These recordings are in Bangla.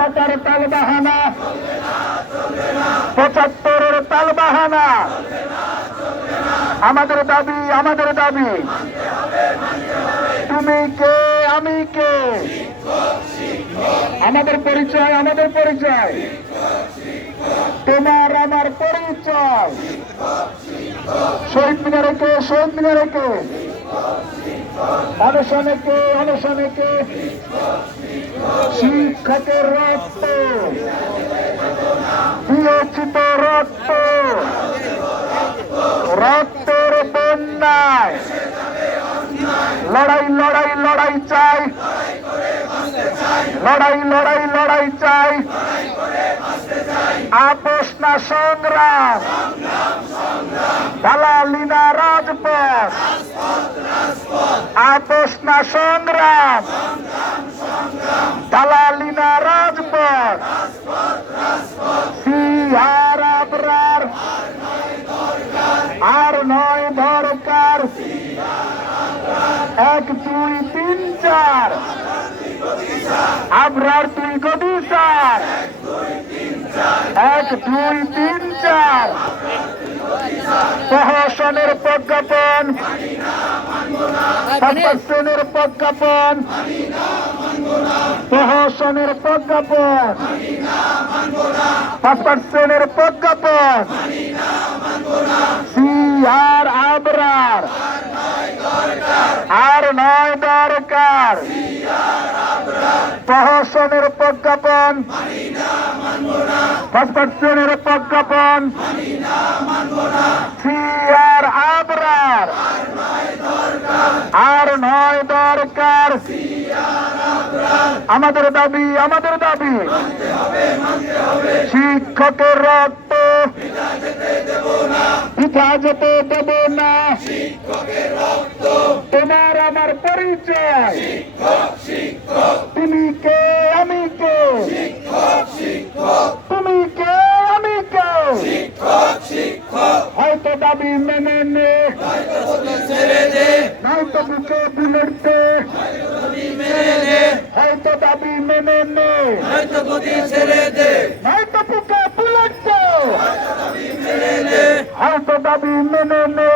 টাকার তালবাহানা, 75-এর তালবাহানা, আমাদের দাবি, আমাদের দাবি। তুমি কে, আমি কে, আমাদের পরিচয়, আমাদের পরিচয়, তোমার আমার পরিচয়। শহীদ মিনারে কে, শহীদ মিনারে কে, অনশনে কে, অনশনে কে, শিক্ষকের রক্ত দিয়েছি তো রক্ত, রক্তের বন্যায় লড়াই লড়াই লড়াই চাই, লড়াই লড়াই লড়াই চাই, আপোষ না সংগ্রাম, দালালি না রাজপথ, আপোষ না সংগ্রাম, দালালি না রাজপথ। সিআর আবরার আর নয় দরকার, 1 2 3 4 আবরার তুই গদি স্যার, 1 2 3 4 প্রহসনের প্রজ্ঞাপন, 5% প্রজ্ঞাপন, প্রহসনের প্রজ্ঞাপন, 5% প্রজ্ঞাপন। সিআর আবরার আর নয় দরকার, প্রহসনের প্রজ্ঞাপন, 5% প্রজ্ঞাপন। সিআর আবরার আর নয় দরকার, আমাদের দাবি, আমাদের দাবি। শিক্ষকের রক্ত পিতা যেতে দেব না, তোমার আমার পরিচয়, তুমি কে, আমি কে, তুমি কে, আমি কে, হয়তো দাবি মেনে নে, নয়তো বুকে বুলেট দে, হয়তো দাবি মেনে নে, নয়তো বুকে বুলেট দে, হয়তো দাবি মেনে নে,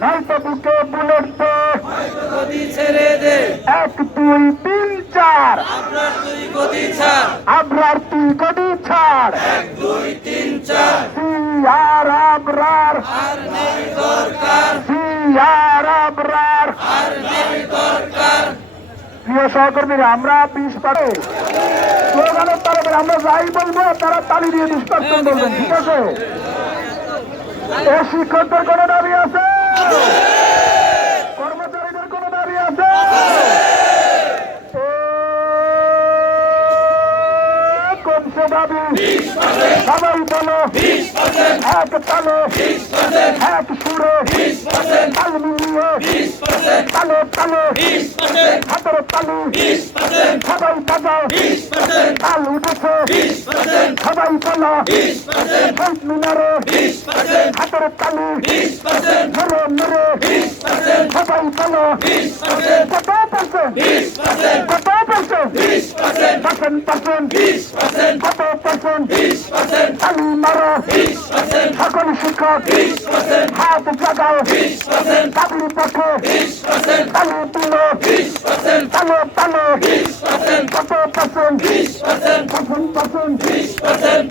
নয়তো বুকে বুলেট দে। 1 2 3 4 আবরার তুই গদি ছাড়, 1 2 3 4 সিআর আবরার আর নেই দরকার, সিআর আবরার আর নেই দরকার। প্রিয় সহকর্মীরা, আমরা 20 পারে স্লোগানের তরফে আমরা যাই বলবো তারা তালি দিয়ে ডিসকাশন বলবেন, ঠিক আছে? এ শিক্ষকদের কোনো দাবি আছে? কর্মচারীদের কোনো দাবি আছে? কোনসে দাবি? সবাই বলো, এক তালে, এক সুরে, তাল মিলিয়ে, তালে তালে, হাতের তালু, সবাই বাজাও, তাল উঠেছে, সবাই বলো, শহীদ মিনারে, হাতের তালু, মেরে মেরে, সবাই বলো, কত পার্সেন্ট, কত পার্সেন্ট, কত পার্সেন্ট, তালি মারো, সকল শিক্ষক হাত জাগাও, দাবির পক্ষে তালি দিল, তালে তালে, কত পার্সেন্ট,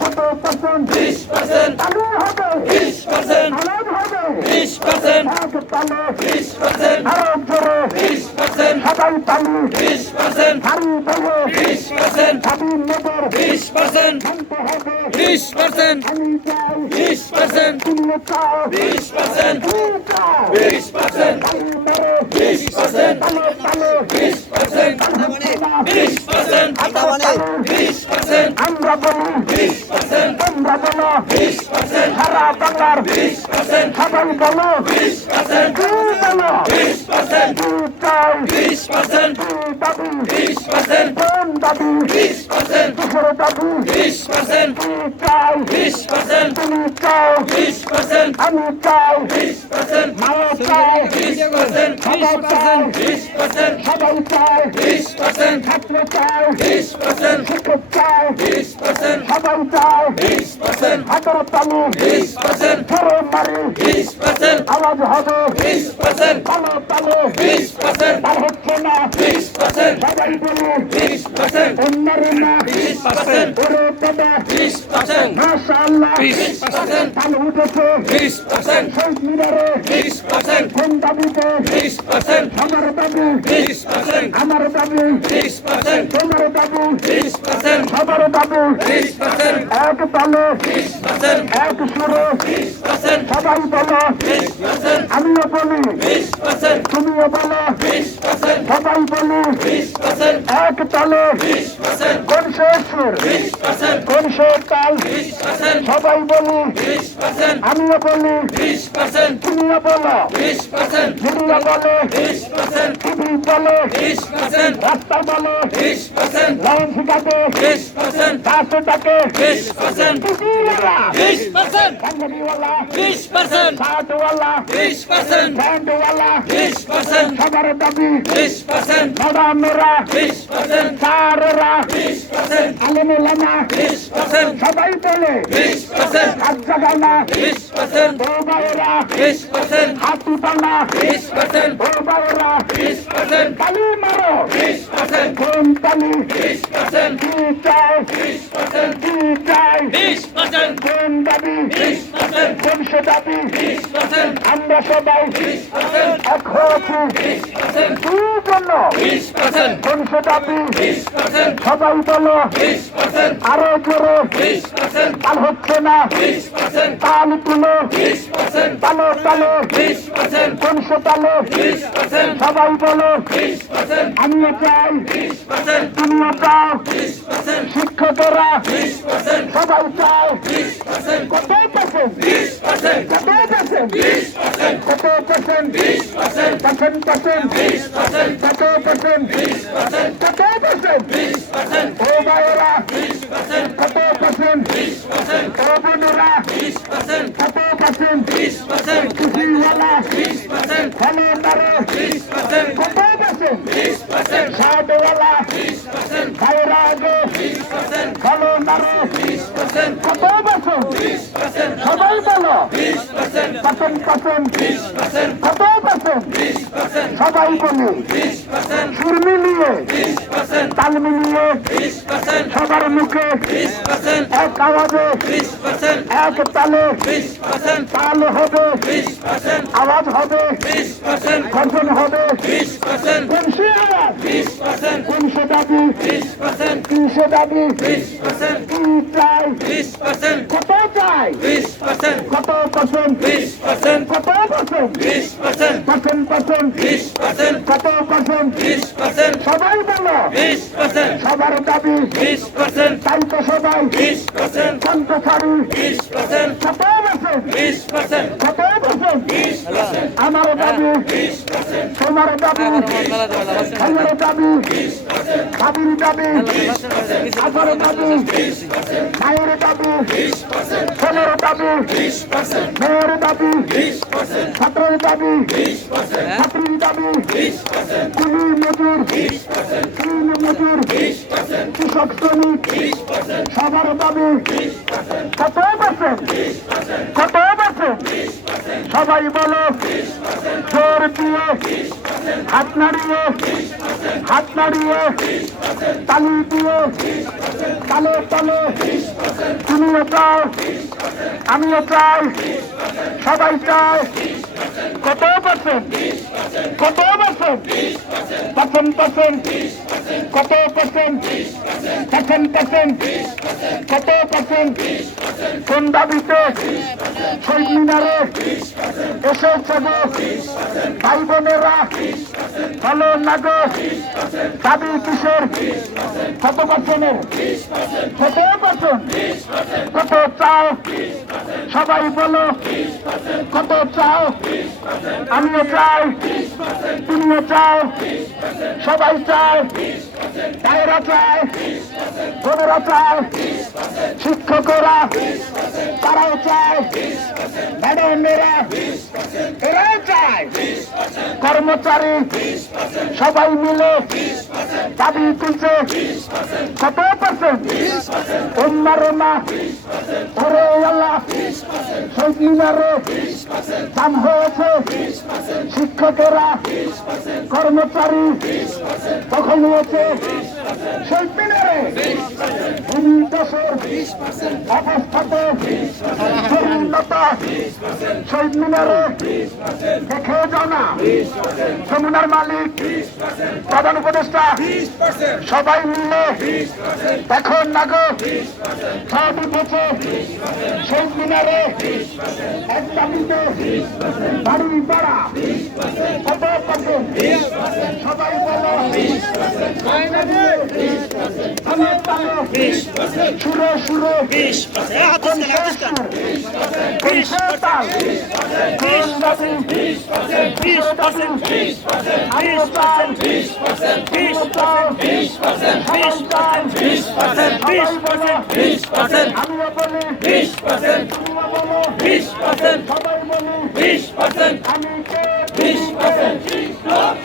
কত পার্সেন্ট, তালি হবে, আলাদ হবে, এক তালে, আরো জোরে, সবাই তালি, হারি বলে, দাবি নেবে, জানতে হবে, 20% আমি চাই, 20% তুমি চাও, 20% তুমি চাও, 20% তালি মেরে, 20% তালে তালে, 20% 20% 20% আমরা বলি, 20% তোমরা বলো, 20% সারা বাংলার 20% সবাই বলো, 20% কি বলো, 20% কি চাই, 20% কি দাবি, 20% কোন দাবি, 20% কিসের দাবি, 20% কি চাই, 20% তুমি চাও, 20% আমি চাই, 20% মাও চাই, 20% সবাই চায় 20%, সবাই চায় 20%, ছাত্র চায় 20%, শিক্ষক চায় 20%, সবাই চায় 20%, হাতের তালু 20%, ধরে মারি 20%, আওয়াজ হবে 20%, তালে তালে 20%, তার হচ্ছে না 20%, সবাই বলে 20%, অন্যারে না 20%, ওরে দাদা 20%, মাশাআল্লাহ 20%, তাল উঠেছে 20%, শহীদ মিনারে 20%, কোন দাবিতে 20%, আমার দাবি 20%, আমার দাবি 20%, তোমার দাবি 20%, সবার দাবি 20%, এক তালে 20%, এক সুরে 20%, সবাই বলো 20%, আমিও বলি 20%, তুমিও বলো 20%, সবাই বলি 20%, এক তালে 20%, কোন শেষ সুর 20%, কোন শেষ তাল 20%, সবাই বলি 20%, আমিও বলি 20%, তুমিও বলো 20%, মিডিয়া বলে 20%, টিভি বলে 20%, রাস্তা বলে 20%, লাইন শিখাতে 20%, রাস্তা ডাকে 20%, টিভিওয়ালা 20%, কাঙ্গারিওয়ালা 20%, শার্টওয়ালা 20%, প্যান্টওয়ালা 20%, সবার দাবি 20%, ম্যাডামেরা 20%, স্যারেরা 20%, আলেমুলামা 20%, সবাই বলে 20%, কাজ জাগায় না 20%, বউবায়েরা 20%, হাত উঠাও না 20%, বউবায়েরা 20%, তালি মারো 20%, কোন তালি 20%, কি চাই 20%, কি চাই 20%, কোন দাবি 20%, কোন সে দাবি 20%, আমরা সবাই 20%, এক হয়েছি 20%, কি জন্য 20%, কোন সে দাবি 20%, সবাই বলো 20%, আরো জোরে 20%, তাল হচ্ছে না 20%, তাল তুলো 20%, তালে তালে 20%, কোন সে তালে 20%, সবাই বলো 20%, আমিও চাই 20%, তুমিও চাও 20%, শিক্ষকেরা 20%, সবাই চায় 20%, কত পার্সেন্ট 20%, কত পার্সেন্ট 20%, কত পার্সেন্ট 20%, পার্সেন্ট পার্সেন্ট 20%, কত পার্সেন্ট 20%, কত পার্সেন্ট 20%, ও ভাইয়েরা 20%, কত পার্সেন্ট 20%, ও বোনেরা 20%, কত পার্সেন্ট 20%, কৃষিওয়ালা 20%, ফলে তারে 20%, কত পার্সেন্ট 20%, ষাটওয়ালা 20%, ভাইয়েরা আগে 20%, ফলে তারে 20%, কত পার্সেন্ট 20%, সবাই বলো 20%, পার্সেন্ট পার্সেন্ট 20%, কত পার্সেন্ট 20%, সবাই বলি 20%, সুর মিলিয়ে 20%, তাল মিলিয়ে 20%, সবার মুখে 20%, এক আওয়াজে 20%, এক তালে 20%, তাল হবে 20%, আওয়াজ হবে 20%, গর্জন হবে 20%, কোন সে আওয়াজ 20%, কোন সে দাবি 20%, কি সে দাবি 20%, কি চাই 20%, কত চাই 20%, কত পার্সেন্ট 20%, কত পার্সেন্ট 20%, পার্সেন্ট পার্সেন্ট 20%, কত পার্সেন্ট 20%, সবাই বলো 20%, সবার দাবি 20%, তাই তো সবাই 20%, কণ্ঠছাড়ি 20%, কত পার্সেন্ট 20%, কত পার্সেন্ট 20%, আমার দাবি 20%, তোমার দাবি ভাইয়ের দাবি দাবির দাবি আবার দাবি মায়ের দাবি ছেলের দাবি মেয়ের দাবি ছাত্রের দাবি ছাত্রীর দাবি কুলি মজুর কৃষক শ্রমিক সবার দাবি কত পার্সেন্ট কত পার্সেন্ট সবাই বলো জোর দিয়ে হাত নাড়িয়ে তালি দিয়ে তালে তালে তুমিও চাও আমিও চাই সবাই চায় কত পার্সেন্ট কত পার্সেন্ট পার্সেন্ট পার্সেন্ট কত পার্সেন্ট পার্সেন্ট পার্সেন্ট কত পার্সেন্ট কোন দাবিতে শহীদ মিনারে এসেছে গো ভাই বোনেরা ভালো লাগো দাবি কিসের কত পার্সেন্টের কত পার্সেন্ট কত চাও সবাই বলো কত চাও আমিও চাই তুমিও চাও সবাই চায় ভাইয়েরা চায় বোনেরা চায় শিক্ষকরা তারাও চায় ম্যাডামেরা, এরাও চায় কর্মচারী সবাই মিলে দাবি তুলছে কত পার্সেন্ট? উম্মারোনা ওরে আল্লাহ, শহীদ মিনারে দাম হয়েছে, শিক্ষকেরা কর্মচারী দখল নিয়েছে শহীদ মিনারে। 2 বছর অবস্থাতে পরিণতা শহীদ মিনারে দেখে যাও না, যমুনার মালিক প্রধান উপদেষ্টা সবাই মিলে দেখো না গো, সব উঠেছে শহীদ মিনারে এক দাবিতে বাড়ি ভাড়া কত পার্সেন্ট? সবাই বলো আমার তালে সুরে সুরে কোন তাল আমিও বলি 20%, সবাই বলি 20%, আমি কে 20%,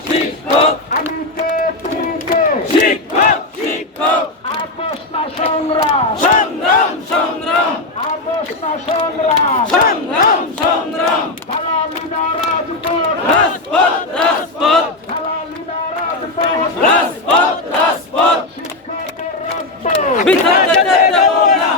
শিক্ষক, আমি কে তুমি কে শিক্ষক, শিক্ষক, আপোষ না সংগ্রাম, সংগ্রাম, সংগ্রাম, আপোষ না সংগ্রাম, সংগ্রাম, সংগ্রাম, দালালি না রাজপথ, রাজপথ, রাজপথ, দালালি না রাজপথ, রাজপথ, রাজপথ, শিক্ষকের রক্ত বৃথা যেতে দেব না,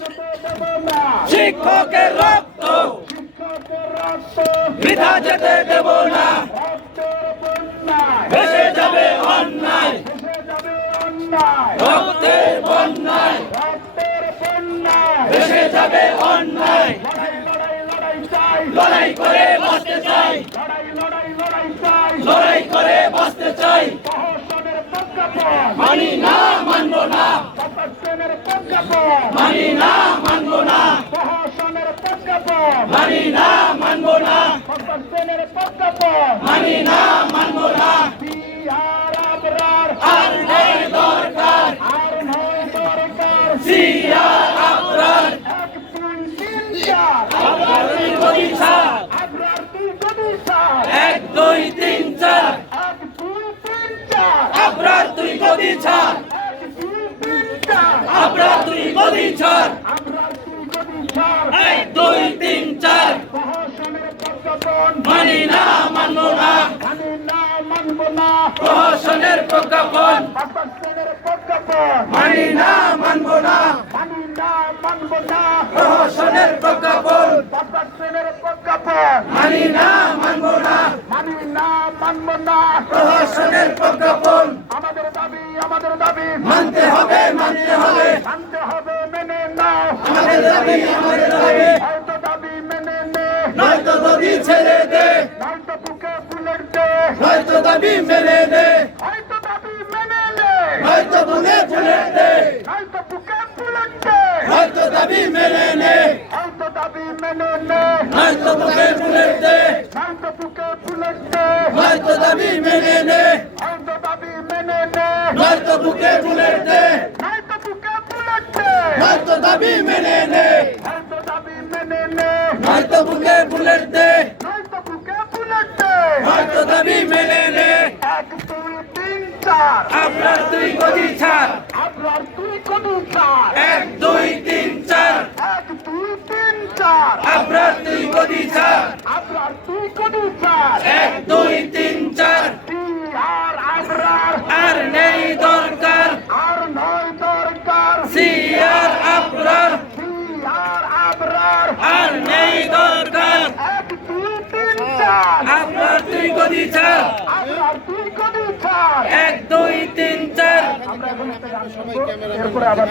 যেতে দেব না, শিক্ষকের রক্ত শিক্ষকের রক্ত বৃথা যেতে দেব না, রক্তের বন্যায় ভেসে যাবে অন্যায়, ভেসে যাবে অন্যায়, রক্তের বন্যায়, রক্তের বন্যায় ভেসে যাবে অন্যায়, লড়াই লড়াই লড়াই চাই, লড়াই করে বাঁচতে চাই, লড়াই লড়াই লড়াই চাই, লড়াই করে বাঁচতে চাই, প্রহসনের প্রজ্ঞাপন মানি না, মানব না, প্রশাসনের প্রজ্ঞাপন, মানি না, মানব না, প্রহসনের প্রজ্ঞাপন, মানি না, মানব না, প্রশাসনের প্রজ্ঞাপন, মানি না, মানব না, বিহার আবরার আর নেই দরকার, আর নয় দরকার, সিয়ার আবরার, 1 2 3 4 আবরার তুই গদি ছাড়, আবরার তুই যদি চাস, 1 2 3 4, 1 2 3 4 আবরার তুই গদি ছাড়, 1 2 3 4 আবরার তুই গদি ছাড়, আবরার তুই যদি চাস, 1 2 3 4, প্রহসনের প্রজ্ঞাপন, মানি না, মানব না, আমি না মানব না, প্রহসনের প্রজ্ঞাপন, প্রশাসনের প্রজ্ঞাপন, মানি না, মানব না, আমি না মানব না, প্রহসনের প্রজ্ঞাপন, প্রশাসনের প্রজ্ঞাপন, মানি না, মানব না, আমি না মানব না, প্রহসনের প্রজ্ঞাপন, আমাদের দাবি মানতে হবে, মানতে হবে, মানতে হবে, মেনে নাও, আমাদের দাবি, আমাদের দাবি, হয়তো দাবি মেনে নে, নয়তো দাবি ছেড়ে দে, নয়তো বুকে বুলেট দে, নয়তো দাবি মেনে দে, হয়তো দাবি মেনে নে, নয়তো বুকে ছেড়ে দে, নয়তো বুকে বুলেট দে, নয়তো দাবি মেনে নে, হয়তো দাবি মেনে নে, নয়তো বুকে ছেড়ে দে, নয়তো বুকে বুলেট দে, নয়তো দাবি মেনে নে, হয়তো দাবি মেনে নে, নয়তো বুকে ছেড়ে দে, নয়তো বুকে বুলেট দে, নয়তো দাবি মেনে নে, হয়তো দাবি মেনে নে, নয়তো বুকে বুলেট দে, নয়তো বুকে বুলেট দে, নয়তো দাবি মেনে নে, 1 2 3 4 আপনার তুই গদি ছাড়, আপনার তুই কোটি চার, 1 2 3 4, 1 2 3 4 আপনার তুই গদি ছাড়, আপনার তুই কোটি চার, 1 2 3 4, আর আবরার আর নেই দরকার, আর নয় দরকার, সিয়ার আবরার, আর আবরার আর নেই দরকার, 1 2 3 4 আপনার তুই গদি ছাড়, আপনার তুই কোটি চার, 1 2 3 4, আমরা এখন একটা গান শুনবো, এরপরে আবার